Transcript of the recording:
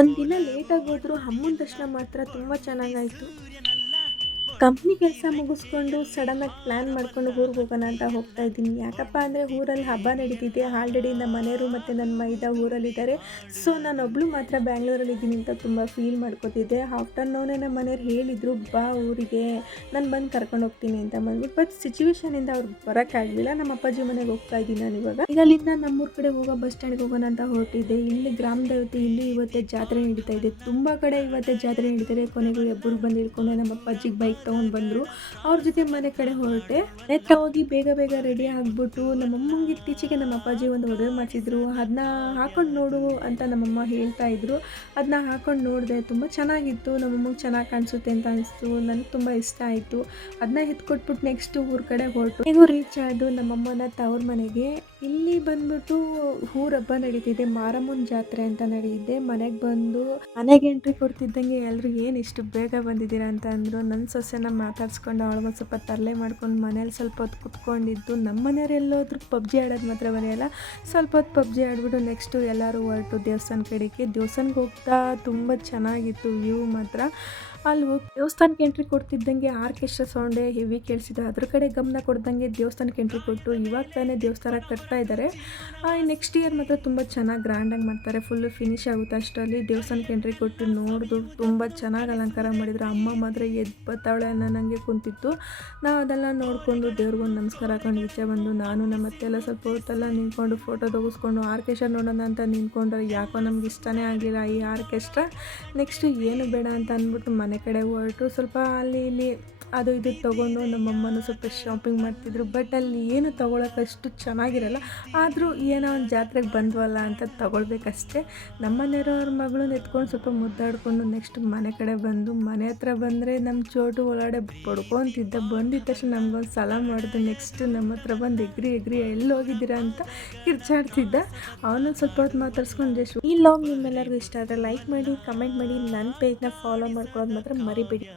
ಒಂದಿನ ಲೇಟಾಗಿ ಹೋದರೂ ಅಮ್ಮನ ದರ್ಶನ ಮಾತ್ರ ತುಂಬ ಚೆನ್ನಾಗಾಯಿತು. ಕಂಪ್ನಿ ಕೆಲಸ ಮುಗಿಸ್ಕೊಂಡು ಸಡನ್ನಾಗಿ ಪ್ಲ್ಯಾನ್ ಮಾಡ್ಕೊಂಡು ಊರಿಗೆ ಹೋಗೋಣ ಅಂತ ಹೋಗ್ತಾ ಇದ್ದೀನಿ. ಯಾಕಪ್ಪ ಅಂದರೆ ಊರಲ್ಲಿ ಹಬ್ಬ ನಡೀತಿದೆ. ಆಲ್ರೆಡಿ ನಮ್ಮ ಮನೆಯವರು ಮತ್ತು ನನ್ನ ಮೈದ ಊರಲ್ಲಿದ್ದಾರೆ. ಸೊ ನಾನೊಬ್ಬಳು ಮಾತ್ರ ಬ್ಯಾಂಗ್ಳೂರಲ್ಲಿದ್ದೀನಿ ಅಂತ ತುಂಬ ಫೀಲ್ ಮಾಡ್ಕೋತಿದ್ದೆ. ಆಫ್ಟರ್ನೂನೇ ನಮ್ಮ ಮನೆಯವ್ರು ಹೇಳಿದರು, ಬಾ ಊರಿಗೆ, ನಾನು ಬಂದು ಕರ್ಕೊಂಡು ಹೋಗ್ತೀನಿ ಅಂತ ಬಂದ್ಬಿಟ್ಟು. ಬಟ್ ಸಿಚುವೇಶನಿಂದ ಅವ್ರು ಬರೋಕ್ಕಾಗಲಿಲ್ಲ. ನಮ್ಮ ಅಪ್ಪಾಜಿ ಮನೆಗೆ ಹೋಗ್ತಾ ಇದ್ದೀನಿ ನಾನು ಇವಾಗ. ಈಗ ಅಲ್ಲಿಂದ ನಮ್ಮೂರ ಕಡೆ ಹೋಗೋ ಬಸ್ ಸ್ಟ್ಯಾಂಡ್ಗೆ ಹೋಗೋಣ ಅಂತ ಹೊರಟಿದ್ದೆ. ಇಲ್ಲಿ ಗ್ರಾಮ ದೇವತೆ, ಇಲ್ಲಿ ಇವತ್ತೇ ಜಾತ್ರೆ ನಡೀತಾ ಇದೆ. ತುಂಬ ಕಡೆ ಇವತ್ತೇ ಜಾತ್ರೆ ನಡೀತಾರೆ. ಕೊನೆಗೂ ಎಬ್ಬರಿಗೆ ಬಂದು ಹಿಡ್ಕೊಂಡು ನಮ್ಮ ಅಪ್ಪಾಜಿಗೆ ಬೈಕ್ ತೊಗೊಂಡು ಬಂದರು. ಅವ್ರ ಜೊತೆ ಮನೆ ಕಡೆ ಹೊರಟೆ. ಹತ್ರ ಹೋಗಿ ಬೇಗ ಬೇಗ ರೆಡಿ ಆಗಿಬಿಟ್ಟು ನಮ್ಮಮ್ಮಂಗೆ ಇತ್ತೀಚೆಗೆ ನಮ್ಮ ಅಪ್ಪಾಜಿ ಒಂದು ಒಡವೆ ಮಾಡಿಸಿದ್ರು. ಅದನ್ನ ಹಾಕೊಂಡು ನೋಡು ಅಂತ ನಮ್ಮಮ್ಮ ಹೇಳ್ತಾ ಇದ್ರು. ಅದನ್ನ ಹಾಕೊಂಡು ನೋಡಿದೆ, ತುಂಬ ಚೆನ್ನಾಗಿತ್ತು. ನಮ್ಮಮ್ಮಗೆ ಚೆನ್ನಾಗಿ ಕಾಣಿಸುತ್ತೆ ಅಂತ ಅನಿಸ್ತು. ನನಗೆ ತುಂಬ ಇಷ್ಟ ಆಯಿತು. ಅದನ್ನ ಎತ್ಕೊಟ್ಬಿಟ್ಟು ನೆಕ್ಸ್ಟ್ ಊರ ಕಡೆ ಹೊರಟು ಹೇಗೂ ರೀಚ್ ಆದು ನಮ್ಮಮ್ಮನ ತವ್ರ ಮನೆಗೆ. ಇಲ್ಲಿ ಬಂದ್ಬಿಟ್ಟು ಊರ ಹಬ್ಬ ನಡೀತಿದೆ, ಮಾರಮ್ಮನ ಜಾತ್ರೆ ಅಂತ ನಡೆದಿದೆ. ಮನೆಗೆ ಬಂದು ಮನೆಗೆ ಎಂಟ್ರಿ ಕೊಡ್ತಿದ್ದಂಗೆ ಎಲ್ಲರೂ ಏನು ಇಷ್ಟು ಬೇಗ ಬಂದಿದ್ದೀರಾ ಅಂತ ಅಂದರು. ನನ್ನ ಸೊಸೆನ ಮಾತಾಡ್ಸ್ಕೊಂಡು ಅವಳಿಗೊಂದು ಸ್ವಲ್ಪ ತರಲೆ ಮಾಡ್ಕೊಂಡು ಮನೇಲಿ ಸ್ವಲ್ಪ ಹೊತ್ತು ಕುತ್ಕೊಂಡಿದ್ದು. ನಮ್ಮ ಮನೆಯವ್ರು ಎಲ್ಲೋದ್ರು ಪಬ್ಜಿ ಆಡೋದು ಮಾತ್ರ ಮನೆಯಲ್ಲ. ಸ್ವಲ್ಪ ಹೊತ್ತು ಪಬ್ಜಿ ಆಡ್ಬಿಟ್ಟು ನೆಕ್ಸ್ಟು ಎಲ್ಲರೂ ಹೊರಟು ದೇವಸ್ಥಾನ ಕಡೆಗೆ. ದೇವಸ್ಥಾನಕ್ಕೆ ಹೋಗ್ತಾ ತುಂಬ ಚೆನ್ನಾಗಿತ್ತು ವ್ಯೂ ಮಾತ್ರ. ಅಲ್ಲಿ ಹೋಗಿ ದೇವಸ್ಥಾನಕ್ಕೆ ಎಂಟ್ರಿ ಕೊಡ್ತಿದ್ದಂಗೆ ಆರ್ಕೆಸ್ಟ್ರಾ ಸೌಂಡೇ ಹೆವಿ ಕೇಳಿಸಿದ್ದು. ಅದ್ರ ಕಡೆ ಗಮನ ಕೊಡ್ದಂಗೆ ದೇವಸ್ಥಾನಕ್ಕೆ ಎಂಟ್ರಿ ಕೊಟ್ಟು ಇವಾಗ ತಾನೇ ದೇವಸ್ಥಾನ ಕಟ್ತಾ ಇದ್ದಾರೆ. ನೆಕ್ಸ್ಟ್ ಇಯರ್ ಮಾತ್ರ ತುಂಬ ಚೆನ್ನಾಗಿ ಗ್ರ್ಯಾಂಡಾಗಿ ಮಾಡ್ತಾರೆ. ಫುಲ್ಲು ಫಿನಿಶ್ ಆಗುತ್ತೆ ಅಷ್ಟರಲ್ಲಿ. ದೇವಸ್ಥಾನಕ್ಕೆ ಎಂಟ್ರಿ ಕೊಟ್ಟು ನೋಡಿದು ತುಂಬ ಚೆನ್ನಾಗಿ ಅಲಂಕಾರ ಮಾಡಿದ್ರು. ಅಮ್ಮ ಮಾತ್ರ ಎದ್ದು ಬತ್ತಾವಳೆ ಅನ್ನೋ ನನಗೆ ಕುಂತಿತ್ತು. ನಾವು ಅದೆಲ್ಲ ನೋಡಿಕೊಂಡು ದೇವ್ರಿಗೊಂದು ನಮಸ್ಕಾರ ಹಾಕೊಂಡು ಈಚೆ ಬಂದು ನಾನು ನಮ್ಮ ಅತ್ತೆ ಎಲ್ಲ ಸ್ವಲ್ಪ ಹೊತ್ತೆಲ್ಲ ನಿಂತ್ಕೊಂಡು ಫೋಟೋ ತೆಗೆಸ್ಕೊಂಡು ಆರ್ಕೆಸ್ಟ್ರಾ ನೋಡೋಣ ಅಂತ ನಿಂತ್ಕೊಂಡ್ರೆ ಯಾಕೋ ನಮ್ಗೆ ಇಷ್ಟನೇ ಆಗಲಿಲ್ಲ ಈ ಆರ್ಕೆಸ್ಟ್ರಾ. ನೆಕ್ಸ್ಟು ಏನು ಬೇಡ ಅಂತ ಅಂದ್ಬಿಟ್ಟು ಮನೆ ಕಡೆ ಹೊರಟು ಸ್ವಲ್ಪ ಅಲ್ಲಿ ಇಲ್ಲಿ ಅದು ಇದು ತೊಗೊಂಡು ನಮ್ಮಮ್ಮನೂ ಸ್ವಲ್ಪ ಶಾಪಿಂಗ್ ಮಾಡ್ತಿದ್ರು. ಬಟ್ ಅಲ್ಲಿ ಏನು ತೊಗೊಳಕ್ಕಷ್ಟು ಚೆನ್ನಾಗಿರಲ್ಲ. ಆದರೂ ಏನೋ ಒಂದು ಜಾತ್ರೆಗೆ ಬಂದ್ವಲ್ಲ ಅಂತ ತೊಗೊಳ್ಬೇಕಷ್ಟೇ. ನಮ್ಮ ಮನೆಯವ್ರ ಮಗಳನ್ನ ಎತ್ಕೊಂಡು ಸ್ವಲ್ಪ ಮುದ್ದಾಡಿಕೊಂಡು ನೆಕ್ಸ್ಟ್ ಮನೆ ಕಡೆ ಬಂದು ಮನೆ ಹತ್ರ ಬಂದರೆ ನಮ್ಮ ಚೋಟು ಒಳಗಡೆ ಬಡ್ಕೊತಿದ್ದ. ಬಂದಿದ್ದ ತಕ್ಷಣ ನಮ್ಗೊಂದು ಸಲಾಮ್ ಮಾಡಿದ್ದು. ನೆಕ್ಸ್ಟ್ ನಮ್ಮ ಹತ್ರ ಬಂದು ಎಗ್ರಿ ಎಲ್ಲಿ ಹೋಗಿದ್ದೀರಾ ಅಂತ ಕಿರ್ಚಾಡ್ತಿದ್ದ. ಅವನು ಸ್ವಲ್ಪ ಹೊತ್ತು ಮಾತಾಡ್ಸ್ಕೊಂಡು ಜಸ್ಟ್. ಈ ಲಾಗ್ ನಿಮ್ಮೆಲ್ಲರಿಗೂ ಇಷ್ಟ ಆದರೆ ಲೈಕ್ ಮಾಡಿ, ಕಮೆಂಟ್ ಮಾಡಿ, ನನ್ನ ಪೇಜ್ನ ಫಾಲೋ ಮಾಡ್ಕೊಳ್ಳೋದು ಮಾತ್ರ ಮರಿಬೇಡಿ.